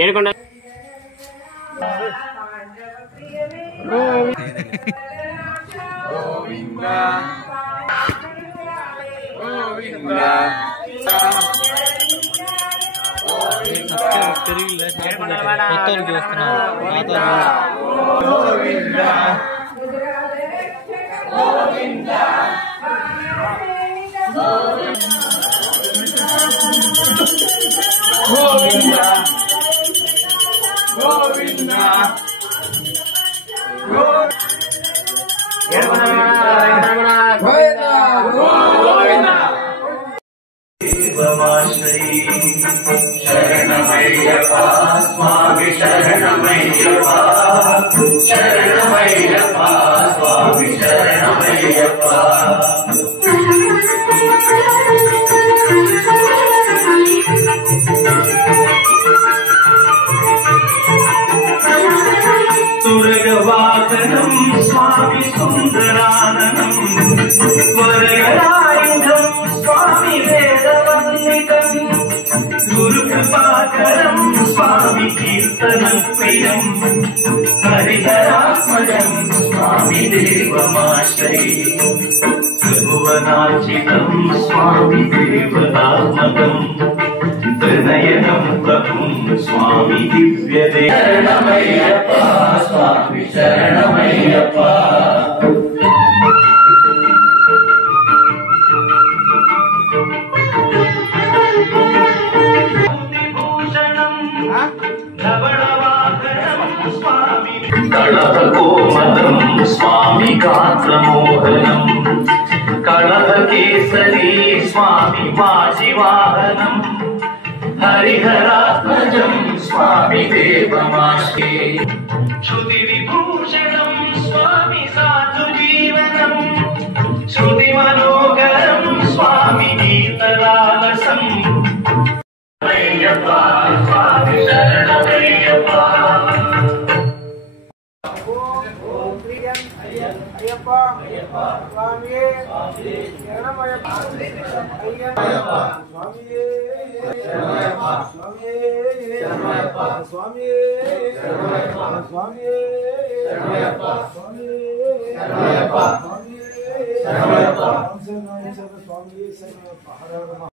ఏడుకొండ शरणमय्यप्पा स्वामी शरणमय्यप्पा शरणमय्यप्पा स्वामी शरणमय्यप्पा तुरगवाहनं स्वामी सुन्दराननं वरदायुधं स्वामी वेदवन्दितं गुरुकृपाकरं स्वामी कीर्तनप्रियं हरिहरात्मजं स्वामी देवमाश्रये त्रिभुवनार्चितं स्वामी देवतात्मकं त्रिनयनं प्रभुं स्वामी दिव्यदे शरणमय्यप्पा स्वामी शरणमय्यप्पा कलहकोमलं स्वामी गात्रमोहनं कलहकेसरी स्वामी वाजिवाहनं हरिहरात्मजं स्वामी देवमाश्रये श्रुतिविभूषणं स्वामी साधुजीवनं श्रुतिमनोहरं स्वामी गीतलालसं अय्यप्पा स्वामी शरणमय्यप्पा अय्यप्पा स्वामी शरणमय्यप्पा अय्यप्पा स्वामी शरणमय्यप्पा स्वामी शरणमय्यप्पा स्वामी शरणमय्यप्पा स्वामी शरणमय्यप्पा स्वामी शरणमय्यप्पा स्वामी शरणमय्यप्पा स्वामी शरणमय्यप्पा